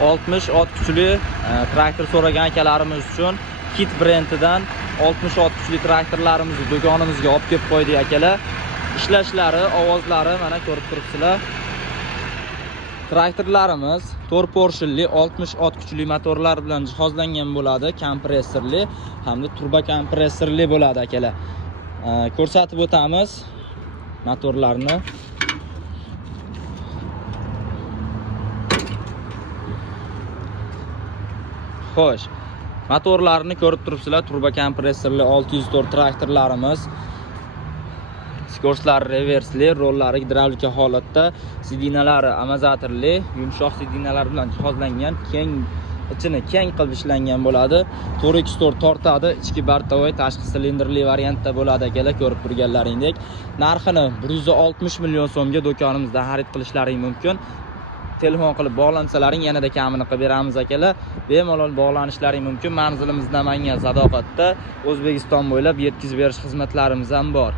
60 ot kuchli traktor so'ragan akalarimiz uchun Kit brendidan 60 ot kuchli traktorlarimizni do'konimizga olib kelib qo'ydik akalar. Ishlashlari, ovozlari mana ko'rib turibsizlar. Traktorlarimiz 4 porshinli 60 ot kuchli motorlar bilan jihozlangan bo'ladi, kompressorli hamda turbo kompressorli bo'ladi akalar. Ko'rsatib o'tamiz motorlarni. Xo'sh, motorlarni ko'rib turibsizlar, turbo kompressorli 604 traktorlarimiz. Skorslar reversli, rollari gidravlika holatda, sidinalari amortizatorli, yumshoq sidinalar bilan jihozlangan, ichini keng qilib ishlangan bo'ladi. 4x4 tortadi, ichki bartovoy, tashqi silindrli variantda bo'ladi akalar, ko'rib turganlaringdek. Narxini 160 million so'mga do'konimizda xarid qilishlaring mumkin. Telefon qilib bog'lansalaring yanada kamini qilib beramiz akalar. Bemalol bog'lanishlaring mumkin. Manzilimiz Namangan Sadoqatda, O'zbekiston bo'ylab yetkazib berish xizmatlarimiz ham bor.